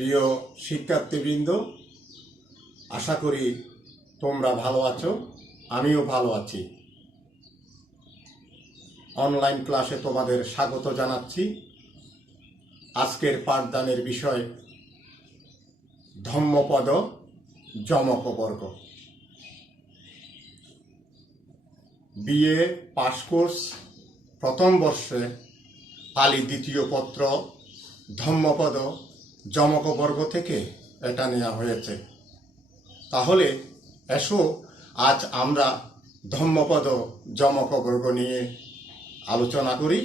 প্রিয় শিক্ষার্থীবৃন্দ, আশা করি তোমরা ভালো আছো, আমিও ভালো আছি। অনলাইন ক্লাসে তোমাদের স্বাগত জানাচ্ছি। আজকের পাঠদানের বিষয় ধম্মপদ যমক বর্গ। বিএ পাস কোর্স প্রথম বর্ষে পালি দ্বিতীয় পত্র ধম্মপদ যমক বর্গ থেকে এটা নেওয়া হয়েছে। তাহলে এসো আজ আমরা ধম্মপদ যমক বর্গ নিয়ে আলোচনা করি।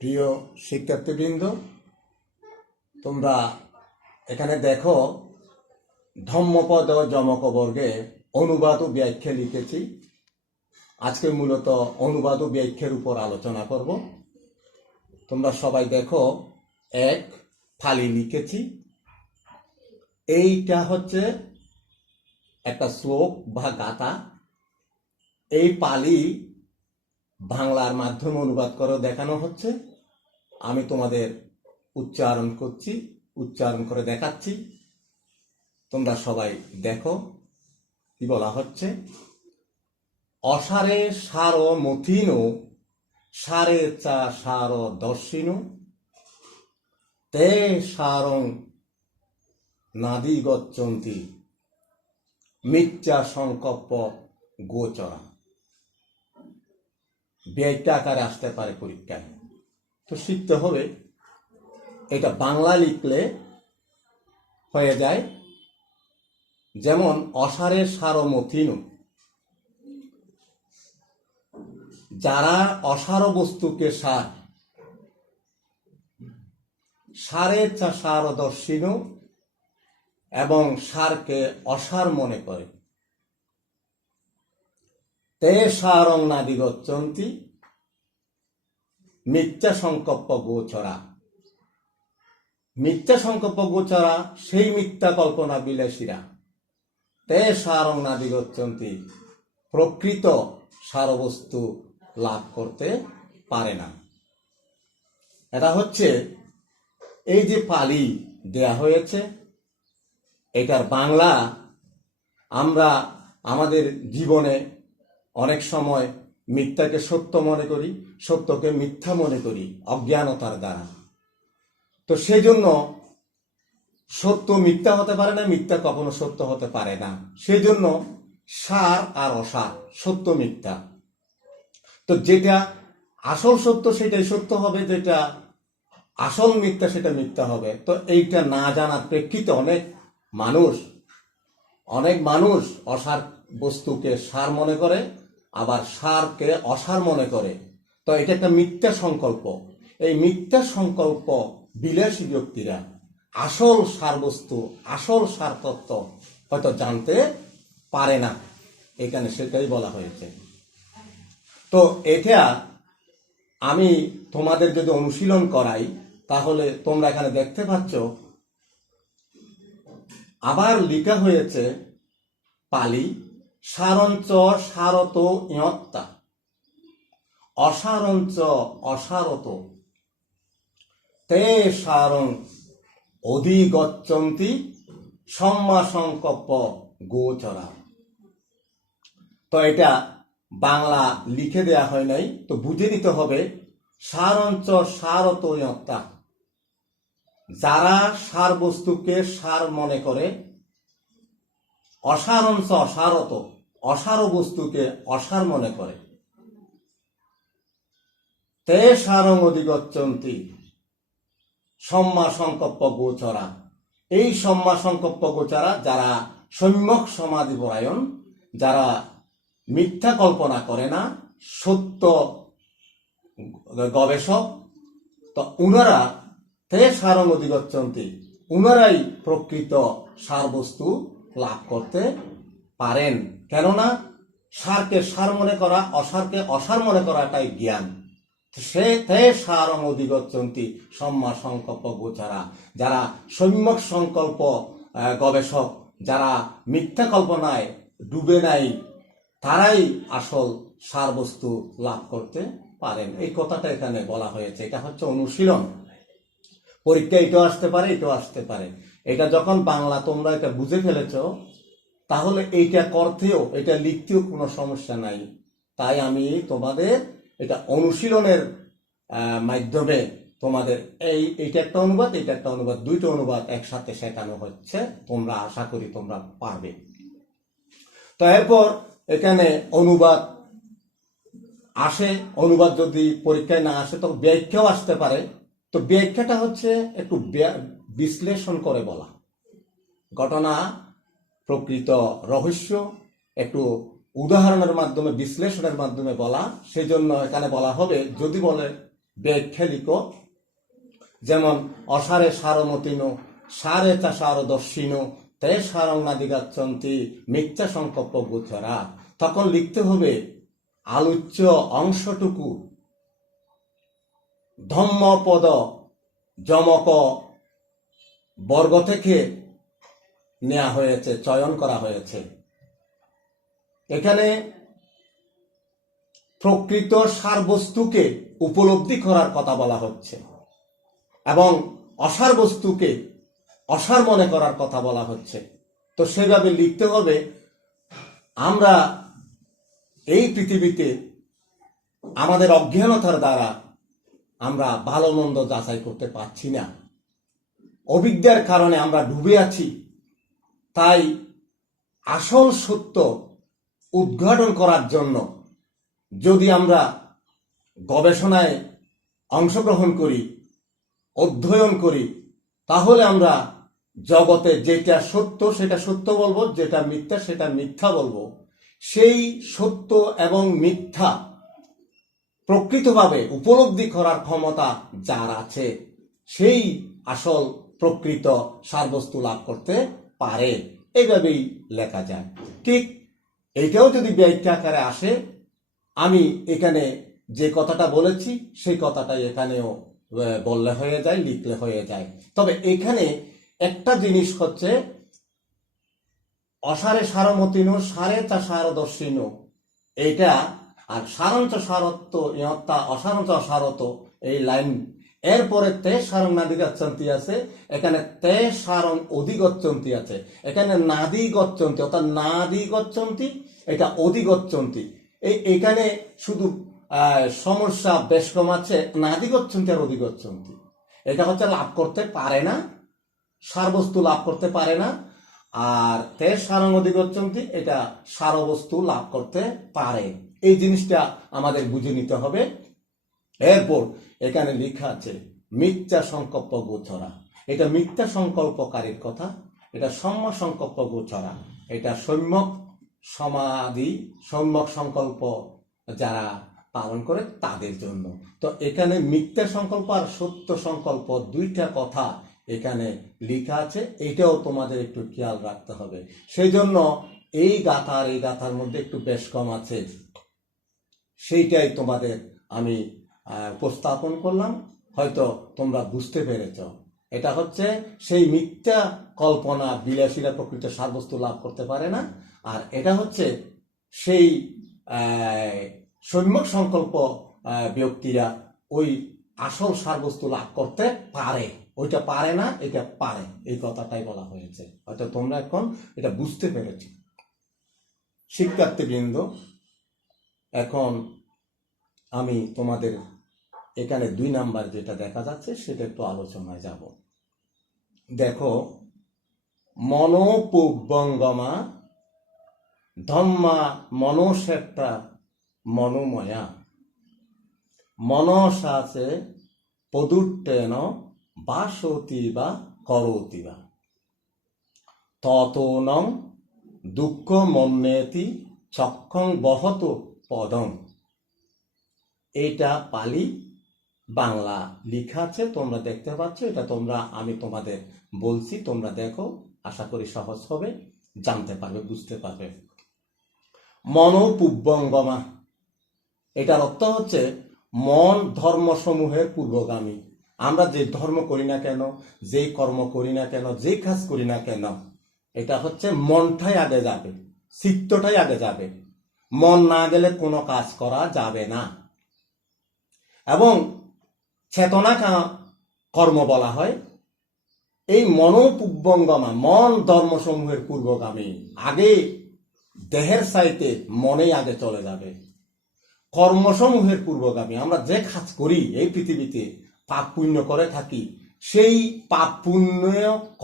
প্রিয় শিক্ষার্থীবৃন্দ, তোমরা এখানে দেখো ধম্মপদ যমক বর্গে অনুবাদ ও ব্যাখ্যা লিখেছি। আজকে মূলত অনুবাদ ও ব্যাখ্যার উপর আলোচনা করব। তোমরা সবাই দেখো, এক ফালি লিখেছি। এইটা হচ্ছে একটা শ্লোক বা গাথা। এই পালি বাংলার মাধ্যমে অনুবাদ করে দেখানো হচ্ছে। আমি তোমাদের উচ্চারণ করছি, উচ্চারণ করে দেখাচ্ছি। তোমরা সবাই দেখো কি বলা হচ্ছে। অসারে সার মথিন সারে চা সার দর্শিন তে সারং নাদি গচ্ছন্তি মিথ্যা সংকল্প গোচরা। ব্যয়টা আকারে আসতে পারে পরীক্ষায়, তো শিখতে হবে। এটা বাংলা লিখলে হয়ে যায় যেমন অসারে সারমথিনু, যারা অসার বস্তুকে সার, সারে চা সার দর্শিনু এবং সারকে অসার মনে করে, তে সারং নাদি গচ্ছন্তি মিথ্যা সংকল্প গোচরা। মিথ্যা সংকল্প গোচরা সেই মিথ্যা কল্পনা বিলাসীরা তে সারং নাদি গচ্ছন্তি প্রকৃত সারবস্তু লাভ করতে পারে না। এটা হচ্ছে এই যে পালি দেয়া হয়েছে, এটার বাংলা আমরা আমাদের জীবনে অনেক সময় মিথ্যাকে সত্য মনে করি, সত্যকে মিথ্যা মনে করি অজ্ঞানতার দ্বারা। তো সেই জন্য সত্য মিথ্যা হতে পারে না, মিথ্যা কখনো সত্য হতে পারে না। সেই জন্য সার আর অসার, সত্য মিথ্যা। তো যেটা আসল সত্য সেটাই সত্য হবে, যেটা আসল মিথ্যা সেটা মিথ্যা হবে। তো এইটা না জানার প্রেক্ষিতে অনেক মানুষ অসার বস্তুকে সার মনে করে, আবার সারকে অসার মনে করে। তো এটা একটা মিথ্যা সংকল্প। এই মিথ্যা সংকল্প বিলাসী ব্যক্তিরা আসল সার বস্তু, আসল সার তত্ত্ব হয়তো জানতে পারে না। এখানে সেটাই বলা হয়েছে। তো এটা আমি তোমাদের যদি অনুশীলন করাই, তাহলে তোমরা এখানে দেখতে পাচ্ছ আবার লেখা হয়েছে পালি সারঞ্চ সারত ইয়ত্তা, অসারঞ্চ অসারত তে সারং অধিগচ্ছন্তি সম্মা সংকল্প গোচরা। তো এটা বাংলা লিখে দেয়া হয় নাই, তো বুঝে নিতে হবে। সারঞ্চ সারত ইয়ত্তা, যারা সার বস্তুকে সার মনে করে, অসারঞ্চ অসারত, অসার বস্তুকে অসার মনে করে, তে সারং অধিগচ্ছন্তি সম্মা সংকল্প গোচরা। এই সম্মা সংকল্প গোচরা যারা সম্যক সমাধি পরায়ণ, যারা মিথ্যা কল্পনা করে না, সত্য গবেষক, তো উনারা তে সারং অধিগচ্ছন্তি, উনারাই প্রকৃত সার বস্তু লাভ করতে পারেন। কেননা সারকে সার মনে করা, অসারকে অসার মনে করাটাই জ্ঞান। সে তে সারং অধিগচ্ছন্তি সম্মা সংকল্প গোচরা, যারা সম্যক সংকল্প গবেষক, যারা মিথ্যা কল্পনায় ডুবে নাই, তারাই আসল সার বস্তু লাভ করতে পারেন। এই কথাটা এখানে বলা হয়েছে। এটা হচ্ছে অনুশীলন। পরীক্ষা এটাও আসতে পারে, এটাও আসতে পারে। এটা যখন বাংলা তোমরা এটা বুঝে ফেলেছো, তাহলে এইটা করতেও, এটা লিখতেও কোনো সমস্যা নাই। তাই আমি তোমাদের এটা অনুশীলনের মাধ্যমে তোমাদের এইটা একটা অনুবাদ, এটা একটা অনুবাদ, দুইটা অনুবাদ একসাথে শেখানো হচ্ছে। তোমরা আশা করি তোমরা পারবে। তো এরপর এখানে অনুবাদ আসে। অনুবাদ যদি পরীক্ষায় না আসে তো ব্যাখ্যাও আসতে পারে। তো ব্যাখ্যাটা হচ্ছে একটু বিশ্লেষণ করে বলা, ঘটনা প্রকৃত রহস্য একটু উদাহরণের মাধ্যমে, বিশ্লেষণের মাধ্যমে বলা। সেই জন্য এখানে বলা হবে, যদি বলে ব্যাখ্যা লিখো, যেমন অসারে সারমতিনো সারে চা সারদর্শিনো তে সারং নাদিগাচ্ছন্তি মিথ্যা সংকল্প গোচরা, তখন লিখতে হবে আলোচ্য অংশটুকু ধম্মপদ যমক বর্গ থেকে নেওয়া হয়েছে, চয়ন করা হয়েছে। এখানে প্রকৃত সারবস্তুকে উপলব্ধি করার কথা বলা হচ্ছে এবং অসার বস্তুকে অসার মনে করার কথা বলা হচ্ছে। তো সেভাবে লিখতে হবে। আমরা এই পৃথিবীতে আমাদের অজ্ঞানতার দ্বারা আমরা ভালো মন্দ যাচাই করতে পারছি না, অবিদ্যার কারণে আমরা ডুবে আছি। তাই আসল সত্য উদ্ঘাটন করার জন্য যদি আমরা গবেষণায় অংশগ্রহণ করি, অধ্যয়ন করি, তাহলে আমরা জগতে যেটা সত্য সেটা সত্য বলবো, যেটা মিথ্যা সেটা মিথ্যা বলবো। সেই সত্য এবং মিথ্যা প্রকৃতভাবে উপলব্ধি করার ক্ষমতা যার আছে, সেই আসল প্রকৃত সারবস্তু লাভ করতে পারে। এইভাবেই লেখা যায়। ঠিক এইটাও যদি ব্যাখ্যা আকারে আসে, আমি এখানে যে কথাটা বলেছি সেই কথাটাই এখানেও বললে হয়ে যায়, লিখলে হয়ে যায়। তবে এখানে একটা জিনিস হচ্ছে, অসারে সারমতিনো সারে চা সারদর্শিনো, এইটা আর সারঞ্চ সারত্ব ইয়ত্তা অসারঞ্চ অসারত, এই লাইন এরপরে তে সারং নাদিগচ্ছন্তি আছে, এখানে তে সারং অধিগচ্ছন্তি আছে, এখানে নাদিগচ্ছন্তি অর্থাৎ নাদিগচ্ছন্তি, এটা অধিগচ্ছন্তি। এখানে শুধু সমস্যা বেশ কম আছে, নাদিগচ্ছন্তি আর অধিগচ্ছন্তি। এটা হচ্ছে লাভ করতে পারে না, সারবস্তু লাভ করতে পারে না। আর তে সারং অধিগচ্ছন্তি, এটা সারবস্তু লাভ করতে পারে। এই জিনিসটা আমাদের বুঝে নিতে হবে। এরপর এখানে লেখা আছে মিথ্যা সংকল্প গোচরা, এটা মিথ্যা সংকল্পকারীর কথা, এটা সম্যক সংকল্প গোচরা, এটা সম্যক সমাধি, সম্যক সংকল্প যারা পালন করে তাদের জন্য। তো এখানে মিথ্যা সংকল্প আর সত্য সংকল্প দুইটা কথা এখানে লেখা আছে। এটাও তোমাদের একটু খেয়াল রাখতে হবে। সেই জন্য এই গাথার মধ্যে একটু বেশ কম আছে, সেইটাই তোমাদের আমি উপস্থাপন করলাম। হয়তো তোমরা বুঝতে পেরেছ। এটা হচ্ছে সেই মিথ্যা কল্পনা বিলাসীরা প্রকৃত সারবস্তু লাভ করতে পারে না, আর এটা হচ্ছে সেই সম্যক সংকল্প ব্যক্তিরা ওই আসল সারবস্তু লাভ করতে পারে। ওইটা পারে না, এটা পারে, এই কথাটাই বলা হয়েছে। হয়তো তোমরা এখন এটা বুঝতে পেরেছ। শিক্ষার্থীবৃন্দ, এখন আমি তোমাদের এখানে 2 নাম্বার যেটা দেখা যাচ্ছে সেটা একটু আলোচনায় যাব। দেখো, মনোপুবঙ্গমা ধম্মা মনসেপ্তা মনোময়া মনসাচে পদুট্টেন বাসতি বা করতি বা ততনং দুঃখ মন্যেতি চক্ষং বহত পদং। এটা পালি বাংলা লেখা আছে, তোমরা দেখতে পাচ্ছ। এটা আমি তোমাদের বলছি, তোমরা দেখো, আশা করি সহজ হবে, জানতে পারবে, বুঝতে পারবে। মনোপুবঙ্গমা, এটার অর্থ হচ্ছে মন ধর্মসমূহের পূর্বগামী। আমরা যে ধর্ম করি না কেন, যে কর্ম করি না কেন, যে কাজ করি না কেন, এটা হচ্ছে মনটাই আগে যাবে, চিত্তটাই আগে যাবে। মন না গেলে কোনো কাজ করা যাবে না। এবং চেতনা কর্ম বলা হয়। এই মনোপুব্বঙ্গমা, মন ধর্মসমূহের পূর্বগামী। আগে দেহের চাইতে মনেই আগে চলে যাবে। কর্মসমূহের পূর্বগামী, আমরা যে কাজ করি এই পৃথিবীতে, পাপ পুণ্য করে থাকি, সেই পাপ পুণ্য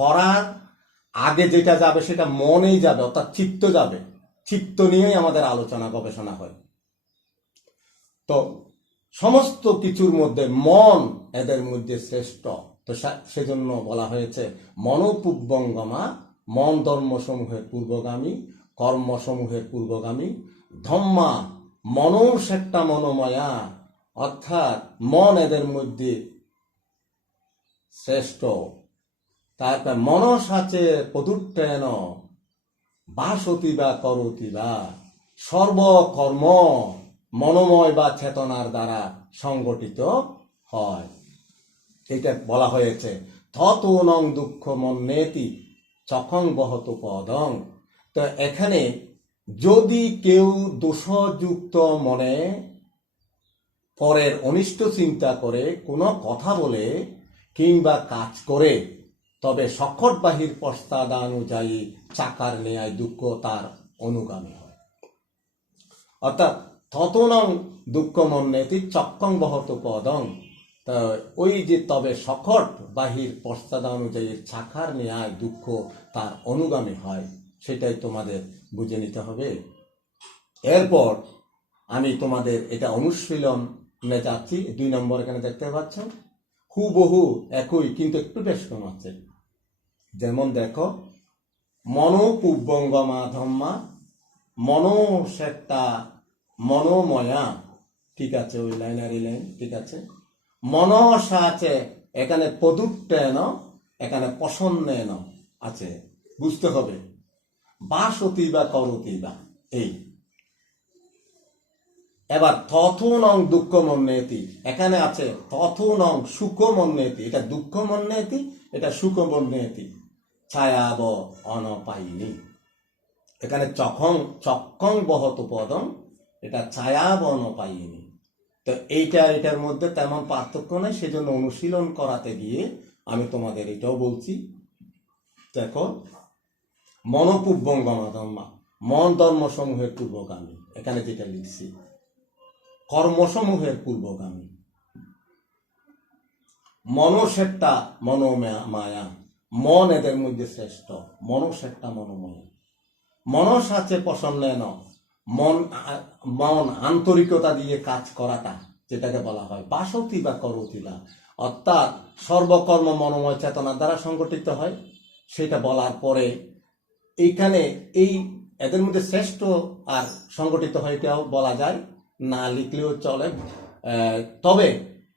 করার আগে যেটা যাবে সেটা মনেই যাবে, অর্থাৎ চিত্ত যাবে। চিত্ত নিয়েই আমাদের আলোচনা গবেষণা হয়। তো সমস্ত কিছুর মধ্যে মন এদের মধ্যে শ্রেষ্ঠ। তো সেজন্য বলা হয়েছে মনোপুব্বঙ্গমা, মন ধর্মসমূহের পূর্বগামী, কর্মসমূহের পূর্বগামী। ধম্মা, মনৌষেট্টা মনোময়া, অর্থাৎ মন এদের মধ্যে শ্রেষ্ঠ। তারপর মনসাচে পদুট্টয়ন বাসতি বা করতি বা, সর্বকর্ম মনোময় বা চেতনার দ্বারা সংগঠিত হয়। এটা বলা হয়েছে ততনং দুঃখ মন্নেতি চখং বহত পদং। তো এখানে যদি কেউ দোষযুক্ত মনে পরের অনিষ্ট চিন্তা করে, কোনো কথা বলে কিংবা কাজ করে, তবে সকট বাহির পশ্চাদানুযায়ী চাকার ন্যায় দুঃখ তার অনুগামী হয়। অর্থাৎ ততনং দুঃখ মন্নেতি চক্ষং বহত পদং। তা ওই যে তবে সকট বাহির পশ্চাদানুযায়ী চাকার ন্যায় দুঃখ তার অনুগামী হয়, সেটাই তোমাদের বুঝে নিতে হবে। এরপর আমি তোমাদের এটা অনুশীলনে যাচ্ছি। 2 নম্বর এখানে দেখতে পাচ্ছ, হুবহু একই কিন্তু একটু বেশ কম আছে। যেমন দেখো, মনোপুব্বঙ্গমা ধম্মা, মনোষেট্টা মনোময়া, ঠিক আছে, ওই লাইন আর এই লাইন ঠিক আছে। মনসা আছে, এখানে পদুট্টয়ন, এখানে প্রসন্নেন আছে, বুঝতে হবে। বাসতি বা করতি বা, এই। এবার তথুনং দুঃখ মন্নেতি, এখানে আছে তথুনং সুখ মন্নেতি, এটা দুঃখ মন্নেতি, এটা সুখ মন্নেতি। ছায়াব অনপায়িনী, এখানে চক্ষং বহত পদম, এটা ছায়াব অনপায়িনী। তো এটার মধ্যে তেমন পার্থক্য নেই, সেজন্য অনুশীলন করাতে গিয়ে আমি তোমাদের এটাও বলছি। দেখো, মনোপুব্বঙ্গমা ধম্মা, মন ধর্মসমূহের পূর্বগামী, এখানে যেটা লিখছি কর্মসমূহের পূর্বগামী। মনসেট্টা মনোমায়া, মন এদের মধ্যে শ্রেষ্ঠ। মনসেট্টা মনোময়া, মনস আছে প্রসন্নেন, মন আন্তরিকতা দিয়ে কাজ করাটা, যেটাকে বলা হয় বাসতি বা করতি বা, অর্থাৎ সর্বকর্ম মনোময় চেতনার দ্বারা সংগঠিত হয়। সেটা বলার পরে এইখানে এই এদের মধ্যে শ্রেষ্ঠ আর সংগঠিত হয় এটাও বলা যায়, না লিখলেও চলে। তবে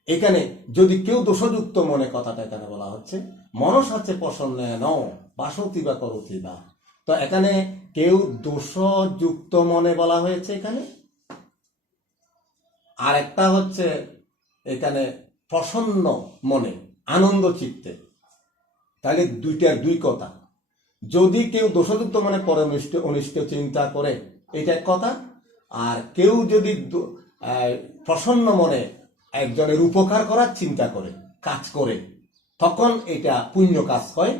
এখানে যদি কেউ দোষযুক্ত মনে, কথাটা এখানে বলা হচ্ছে মনস আছে প্রসন্নেন বাসতি বা করতি বা। তো এখানে কেউ দোষযুক্ত মনে বলা হয়েছে এখানে, আর একটা হচ্ছে এখানে প্রসন্ন মনে, আনন্দ চিত্তে। তাহলে দুইটার দুই কথা। যদি কেউ দোষযুক্ত মনে পরে অনিষ্ট চিন্তা করে, এটা এক কথা। আর কেউ যদি প্রসন্ন মনে একজনের উপকার করার চিন্তা করে, কাজ করে, তখন এটা পুণ্য কাজ হয়।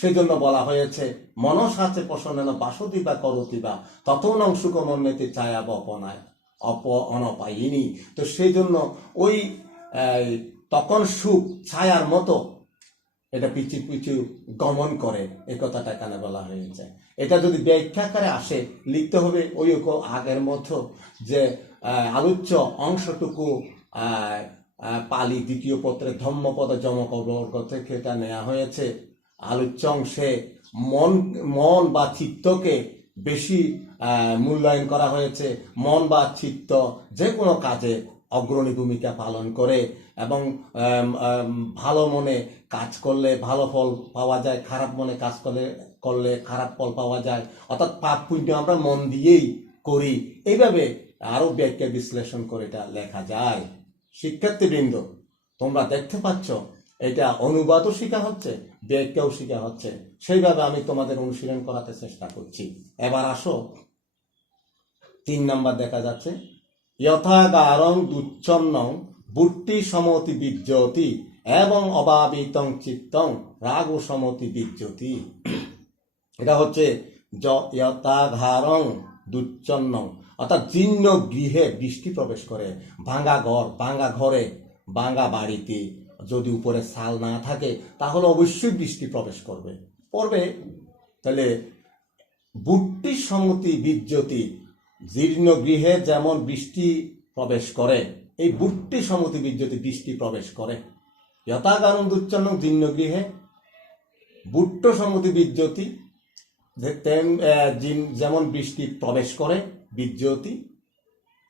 সেজন্য বলা হয়েছে মনস আছে প্রসন্ন বাসতি বা করতি বা ততনং সুখ মন্নেতি ছায়া বপনায় অনপায়িনী। তো সেই জন্য ওই তখন সুখ ছায়ার মতো এটা পিছু পিছু গমন করে, এই কথাটা এখানে বলা হয়েছে। এটা যদি ব্যাখ্যাকারে আসে, লিখতে হবে ওই আগের মতো, যে আলোচ্য অংশটুকু পালি দ্বিতীয় পত্রে ধম্মপদ যমকবর্গ থেকে এটা নেওয়া হয়েছে। আলোচ্য অংশে মন বা চিত্তকে বেশি মূল্যায়ন করা হয়েছে। মন বা চিত্ত যে কোনো কাজে অগ্রণী ভূমিকা পালন করে, এবং ভালো মনে কাজ করলে ভালো ফল পাওয়া যায়, খারাপ মনে কাজ করলে খারাপ ফল পাওয়া যায়। অর্থাৎ পাপ পুণ্য আমরা মন দিয়েই করি। এইভাবে আরো ব্যাখ্যা বিশ্লেষণ করে এটা লেখা যায়। শিক্ষার্থীবৃন্দ, তোমরা দেখতে পাচ্ছ এটা অনুবাদও শেখা হচ্ছে, ব্যাখ্যাও শেখা হচ্ছে। সেইভাবে আমি তোমাদের অনুশীলন করাতে চেষ্টা করছি। এবার আসো 3 নাম্বার দেখা যাচ্ছে, যথাগারং দুচ্ছন্নং বুট্টি সমতি বীর্যতি এবং অভাবিতং চিত্তং রাগো সমতি বীর্যতি। এটা হচ্ছে যথাঘারং দুচ্ছন্নং, অর্থাৎ জীর্ণ গৃহে বৃষ্টি প্রবেশ করে। ভাঙা ঘরে ভাঙা বাড়িতে যদি উপরে ছাল না থাকে তাহলে অবশ্যই বৃষ্টি প্রবেশ পড়বে। তাহলে বুট্টি সমতি বীর্যতি, জীর্ণ গৃহে যেমন বৃষ্টি প্রবেশ করে, এই বুট্টি সমতি বীর্যতি বৃষ্টি প্রবেশ করে। যথাঘারং দুচ্ছন্নং, জীর্ণ গৃহে বুট্ট সমতি বীর্যতি, যেমন বৃষ্টি প্রবেশ করে বীর্যতি,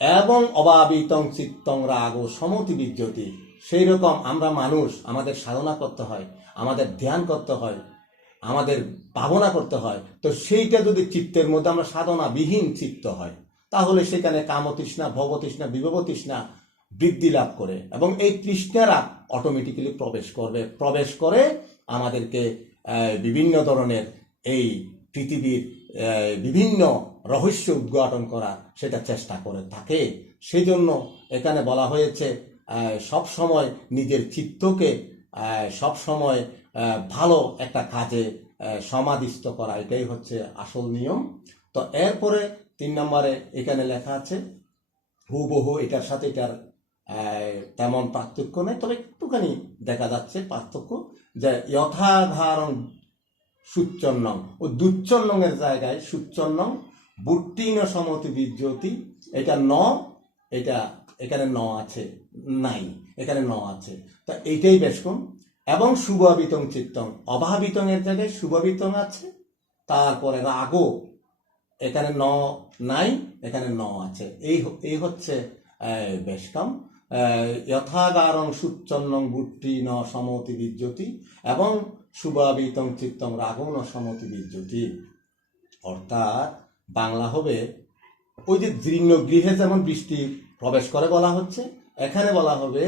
এবং অভাবিতং চিত্তং রাগো সমতি বীর্যতি, সেই রকম আমরা মানুষ, আমাদের সাধনা করতে হয়, আমাদের ধ্যান করতে হয়, আমাদের ভাবনা করতে হয়। তো সেইটা যদি চিত্তের মধ্যে আমরা সাধনাবিহীন চিত্ত হয় তাহলে সেখানে কামতৃষ্ণা, ভবতৃষ্ণা, বিভবতৃষ্ণা বৃদ্ধি লাভ করে এবং এই তৃষ্ণারা অটোমেটিক্যালি প্রবেশ করে আমাদেরকে বিভিন্ন ধরনের এই পৃথিবীর বিভিন্ন রহস্য উদ্ঘাটন করা সেটা চেষ্টা করে থাকে। সেই জন্য এখানে বলা হয়েছে সব সময় নিজের চিত্তকে সব সময় ভালো একটা কাজে সমাধিস্থ করা, এটাই হচ্ছে আসল নিয়ম। তো এরপরে 3 নম্বরে এখানে লেখা আছে হুবহু, এটার সাথে এটার তেমন পার্থক্য নেই, তবে একটুখানি দেখা যাচ্ছে পার্থক্য, যে যথাধারণ সুচ্চন্নং, ও দুচ্চন্নং এর জায়গায় সুচ্চন্নং, বুট্টিন সমতি বীর্যতি, এটা এটা এখানে আছে, নাই, এখানে আছে, তা এইটাই বেশ কম। এবং শুভাবিতং চিত্তং, অভাবিতং এর জায়গায় শুভাবিতং আছে, তারপরে রাগো, এখানে নাই, এখানে আছে, এই হচ্ছে বেশ কম। যথাগারং সুচ্চন্নং বুট্টি ন সমতি বীর্যতি এবং শুভাবিতং চিত্তং রাগো ন সমতি বীর্যতি। অর্থাৎ বাংলা হবে, ওই যে জীর্ণ গৃহে যেমন বৃষ্টি প্রবেশ করে বলা হচ্ছে, এখানে বলা হবে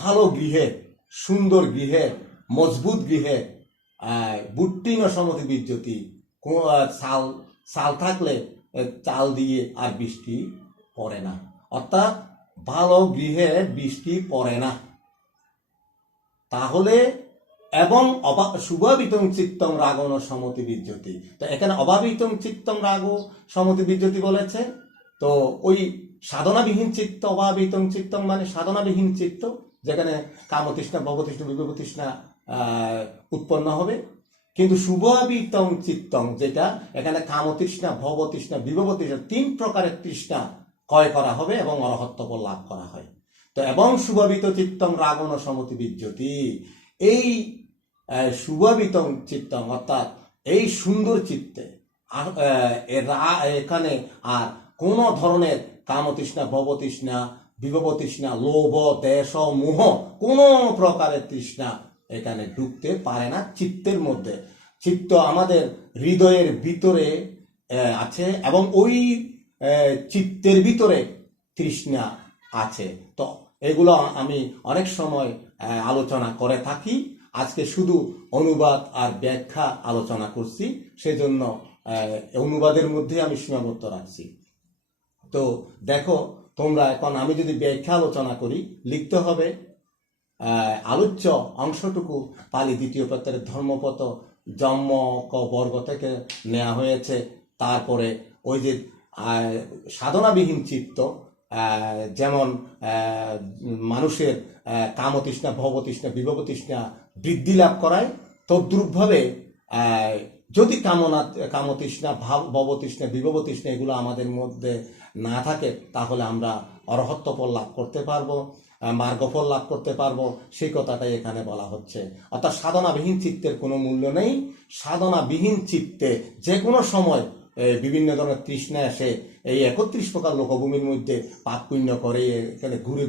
ভালো গৃহে, সুন্দর গৃহে, মজবুত গৃহে বুট্টি ন সমতি বীর্যতি, চাল থাকলে চাল দিয়ে আর বৃষ্টি পড়ে না, অর্থাৎ ভালো গৃহে বৃষ্টি পড়ে না। তাহলে এবং শুভাবিতং চিত্তং রাগো ন সমতি বীর্যতি, তো এখানে অভাবিতং চিত্তং রাগো সমতি বীর্যতি বলেছে। তো ওই সাধনাবিহীন চিত্ত, অভাবিতং চিত্তং মানে সাধনাবিহীন চিত্ত, যেখানে কামতৃষ্ণা, ভবতৃষ্ণা, বিভবতৃষ্ণা উৎপন্ন হবে। কিন্তু শুভাবিতং চিত্তং, যেটা এখানে কামতৃষ্ণা, ভবতৃষ্ণা, বিভবতৃষ্ণা 3 প্রকারের তৃষ্ণা ক্ষয় করা হবে এবং অরহত্ত্ব লাভ করা হয়। তো এবং শুভাবিত চিত্তং রাগো ন সমতি বীর্যতি, এই শুভাবিতং চিত্তং অর্থাৎ এই সুন্দর চিত্তে এখানে আর কোন ধরনের কামতৃষ্ণা, ভবতৃষ্ণা, বিভবতৃষ্ণা, লোভ, দেশ, মোহ, কোন প্রকারের তৃষ্ণা এখানে ঢুকতে পারে না চিত্তের মধ্যে। চিত্ত আমাদের হৃদয়ের ভিতরে আছে এবং ওই চিত্তের ভিতরে তৃষ্ণা আছে। তো এগুলো আমি অনেক সময় আলোচনা করে থাকি, আজকে শুধু অনুবাদ আর ব্যাখ্যা আলোচনা করছি, সেজন্য অনুবাদের মধ্যে আমি সীমাবদ্ধ রাখছি। তো দেখো তোমরা এখন, আমি যদি ব্যাখ্যা আলোচনা করি, লিখতে হবে আলোচ্য অংশটুকু পালি দ্বিতীয় প্রত্যয়ের ধর্মপদ যম্মক বর্গ থেকে নেওয়া হয়েছে। তারপরে ওই যে সাধনাবিহীন চিত্ত, যেমন মানুষের কামতৃষ্ণা, ভবতৃষ্ণা, বিভবতৃষ্ণা বৃদ্ধি লাভ করায়, তদ্রূপভাবে যদি কামতৃষ্ণা, ভবতৃষ্ণা, বিভবতৃষ্ণা এগুলো আমাদের মধ্যে না থাকে তাহলে আমরা অরহত্ত্ব ফল লাভ করতে পারবো, মার্গফল লাভ করতে পারবো, সেই কথাটাই এখানে বলা হচ্ছে। অর্থাৎ সাধনাবিহীন চিত্তের কোনো মূল্য নেই। সাধনাবিহীন চিত্তে যে কোনো সময় বিভিন্ন ধরনের তৃষ্ণা এসে এই 31 প্রকার লোকভূমির মধ্যে পাপ পুণ্য করে এখানে ঘুরে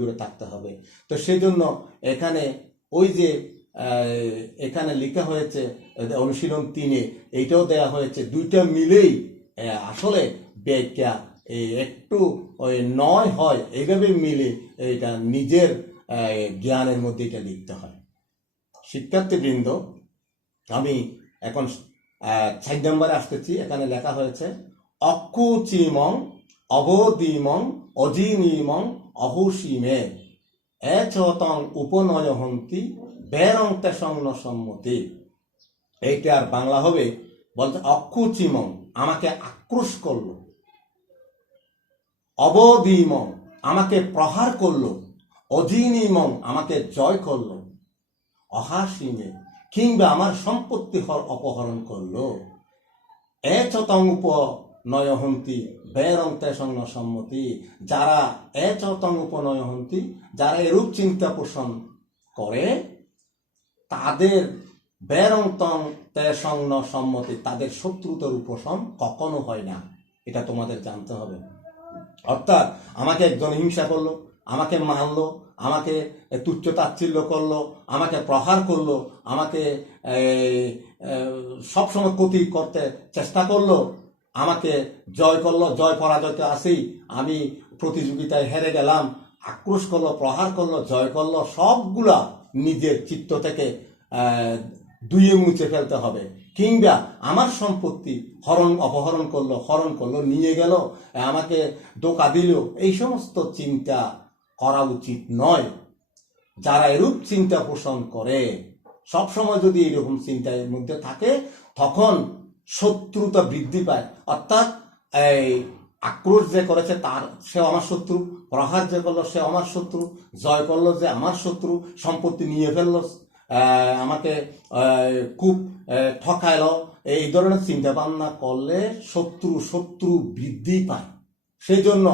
ঘুরে থাকতে হবে। তো সেই জন্য এখানে ওই যে এখানে লেখা হয়েছে অনুশীলন 3-এ এইটাও দেয়া হয়েছে, দুইটা মিলেই আসলে ব্যাখ্যা একটু ওই নয় হয়, এইভাবে মিলে এটা নিজের জ্ঞানের মধ্যে এটা লিখতে হয়। শিক্ষার্থীবৃন্দ, আমি এখন 4 নম্বরে আসতেছি। এখানে লেখা হয়েছে অক্ষুচিমং অবদিমং অজিনিমং অহুসীমে এচতং উপনয় হন্তি বেরং তেসং ন সম্মতি। এইটা আর বাংলা হবে, বলতে অক্ষুচিমং আমাকে আক্রোশ করলো, অবদিমং আমাকে প্রহার করলো, অজিনিমং আমাকে জয় করলো, অহাসীমে কিংবা আমার সম্পত্তি অপহরণ করলো, এচতং উপনয়হন্তি বেরং তেসং ন সম্মতি। যারা এচতং উপনয়হন্তি, যারা এরূপ চিন্তা পোষণ করে, তাদের বেরং তং তেসং ন সম্মতি, তাদের শত্রুতার উপশম কখনো হয় না। এটা তোমাদের জানতে হবে। অর্থাৎ আমাকে একজন হিংসা করলো, আমাকে মারলো, আমাকে তুচ্ছ তাচ্ছিল্য করলো, আমাকে প্রহার করলো, আমাকে সবসময় ক্ষতি করতে চেষ্টা করলো, আমাকে জয় করলো, জয় পরাজয় তো আছেই, আমি প্রতিযোগিতায় হেরে গেলাম, আক্রোশ করলো, প্রহার করলো, জয় করলো, সবগুলা নিজের চিত্ত থেকে ধুয়ে মুছে ফেলতে হবে। কিংবা আমার সম্পত্তি অপহরণ করলো, হরণ করলো, নিয়ে গেল, আমাকে ধোঁকা দিল, এই সমস্ত চিন্তা করা উচিত নয়। যারা এরূপ চিন্তা পোষণ করে, সবসময় যদি এরকম চিন্তার মধ্যে থাকে, তখন শত্রুতা বৃদ্ধি পায়। অর্থাৎ এই আক্রোশ যে করেছে তার সে আমার শত্রু, প্রহার যে করলো সে আমার শত্রু, জয় করলো যে আমার শত্রু, সম্পত্তি নিয়ে ফেললো, আমাকে খুব ঠকাইলো, এই ধরনের চিন্তা ভাবনা করলে শত্রু বৃদ্ধি পায়। সেই জন্য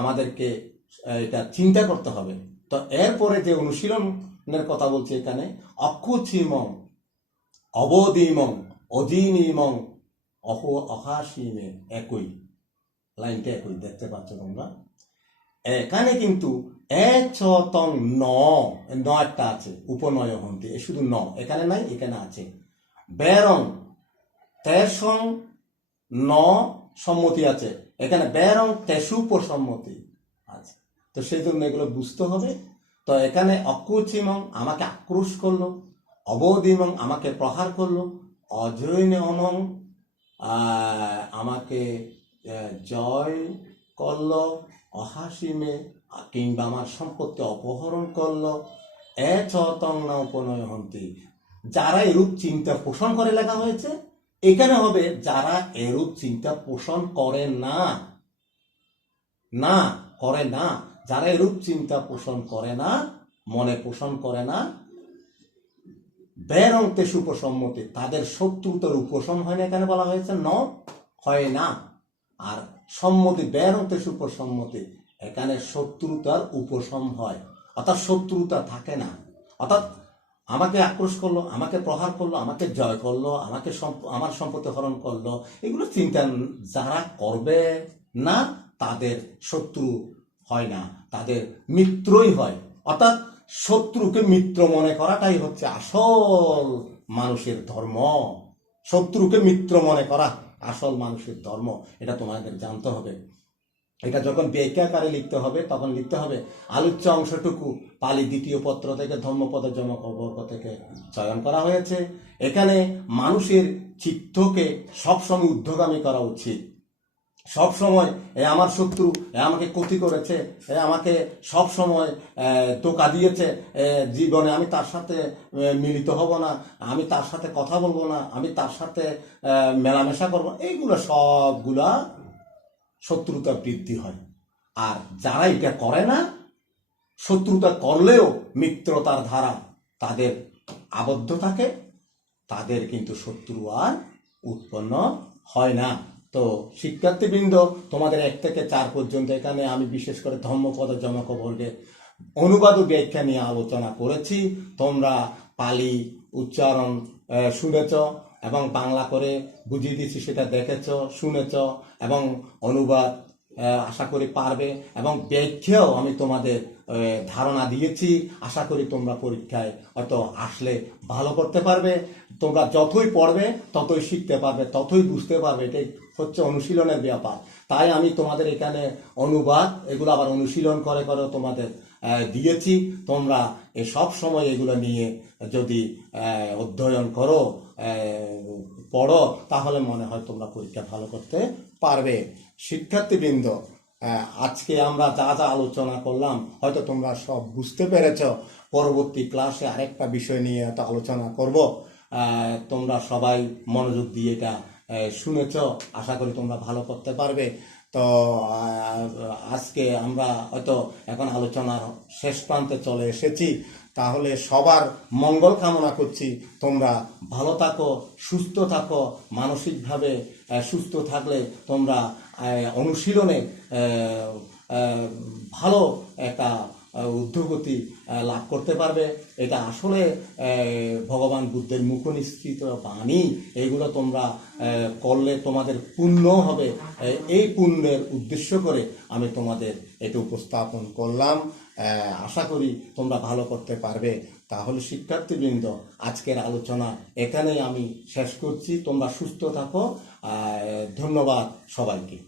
আমাদেরকে এটা চিন্তা করতে হবে। তো এরপরে যে অনুশীলনের কথা বলছি এখানে, অক্ষুচিমং অবদিমং অজিনিমং অহাসীমে, একই লাইনটা একই, দেখতে পাচ্ছ তোমরা। এখানে কিন্তু এচতং ন একটা আছে, উপনয় হন্তি, শুধু ন এখানে নাই, এখানে আছে। বেরং তেসং ন সম্মতি আছে, এখানে বেরং তেসুপ সম্মতি আছে। তো সেই জন্য এগুলো বুঝতে হবে। তো এখানে অকুচিমং আমাকে আক্রোশ করলো, অবদিমং আমাকে প্রহার করলো, অজৈনমং আমাকে জয় করলো, অহাসীমে কিংবা আমার সম্পত্তি অপহরণ করলো, এচতং না উপনয় হন্তি। যারা এরূপ চিন্তা পোষণ করে লেখা হয়েছে, এখানে হবে যারা এরূপ চিন্তা পোষণ করে না, যারা এরূপ চিন্তা পোষণ করে না, মনে পোষণ করে না, বেরং তেসু উপসম্মতি, তাদের শত্রুতার উপশম হয় না, এখানে বলা হয়েছে ন হয় না। আর সম্মতি বেরং তেসু উপসম্মতি, এখানে শত্রুতার উপশম হয়, অর্থাৎ শত্রুতা থাকে না। অর্থাৎ আমাকে আক্রোশ করলো, আমাকে প্রহার করলো, আমাকে জয় করলো, আমাকে আমার সম্পত্তি হরণ করলো, এগুলো চিন্তা যারা করবে না, তাদের শত্রু হয় না, তাদের মিত্রই হয়। অর্থাৎ শত্রুকে মিত্র মনে করাটাই হচ্ছে আসল মানুষের ধর্ম। শত্রুকে মিত্র মনে করা আসল মানুষের ধর্ম, এটা তোমাদের জানতে হবে। এটা যখন ব্যাখ্যাকারে লিখতে হবে, তখন লিখতে হবে আলোচ্য অংশটুকু পালি দ্বিতীয় পত্র থেকে ধর্মপদ যমক অবর্গ থেকে চয়ন করা হয়েছে। এখানে মানুষের চিত্তকে সবসময় ঊর্ধ্বগামী করা উচিত। সবসময় এ আমার শত্রু, এ আমাকে ক্ষতি করেছে, এ আমাকে সবসময় ধোঁকা দিয়েছে, জীবনে আমি তার সাথে মিলিত হব না, আমি তার সাথে কথা বলবো না, আমি তার সাথে মেলামেশা করবো, এইগুলো সবগুলা শত্রুতা বৃদ্ধি হয়। আর যারা এটা করে না, শত্রুতা করলেও মিত্রতার ধারা তাদের আবদ্ধ থাকে, তাদের কিন্তু শত্রু আর উৎপন্ন হয় না। তো শিক্ষার্থীবৃন্দ, তোমাদের 1 থেকে 4 পর্যন্ত এখানে আমি বিশেষ করে ধর্মপদ যমক বর্গের অনুবাদ ও ব্যাখ্যা নিয়ে আলোচনা করেছি। তোমরা পালি উচ্চারণ শুনেছ এবং বাংলা করে বুঝিয়ে দিচ্ছি, সেটা দেখেছ, শুনেছ এবং অনুবাদ আশা করি পারবে, এবং ব্যাখ্যাও আমি তোমাদের ধারণা দিয়েছি। আশা করি তোমরা পরীক্ষায় হয়তো আসলে ভালো করতে পারবে। তোমরা যতই পড়বে ততই শিখতে পারবে, ততই বুঝতে পারবে। এটাই হচ্ছে অনুশীলনের ব্যাপার। তাই আমি তোমাদের এখানে অনুবাদ এগুলো আবার অনুশীলন করে করে তোমাদের দিয়েছি। তোমরা সব সময় এগুলো নিয়ে যদি অধ্যয়ন করো, পড়ো, তাহলে মনে হয় তোমরা পরীক্ষা ভালো করতে পারবে। শিক্ষার্থীবৃন্দ, আজকে আমরা যা যা আলোচনা করলাম হয়তো তোমরা সব বুঝতে পেরেছ। পরবর্তী ক্লাসে আরেকটা বিষয় নিয়ে তো আলোচনা করব। তোমরা সবাই মনোযোগ দিয়ে এটা শুনেছ, আশা করি তোমরা ভালো করতে পারবে। তো আজকে আমরা হয়তো এখন আলোচনার শেষ প্রান্তে চলে এসেছি। তাহলে সবার মঙ্গল কামনা করছি। তোমরা ভালো থাকো, সুস্থ থাকো। মানসিকভাবে সুস্থ থাকলে তোমরা অনুশীলনে ভালো একটা ঊর্ধ্বগতি লাভ করতে পারবে। এটা আসলে ভগবান বুদ্ধের মুখনিসৃত বাণী। এইগুলো তোমরা করলে তোমাদের পুণ্য হবে। এই পুণ্যের উদ্দেশ্য করে আমি তোমাদের এটা উপস্থাপন করলাম। আশা করি তোমরা ভালো করতে পারবে। তাহলে শিক্ষার্থীবৃন্দ, আজকের আলোচনা এখানেই আমি শেষ করছি। তোমরা সুস্থ থাকো। ধন্যবাদ সবাইকে।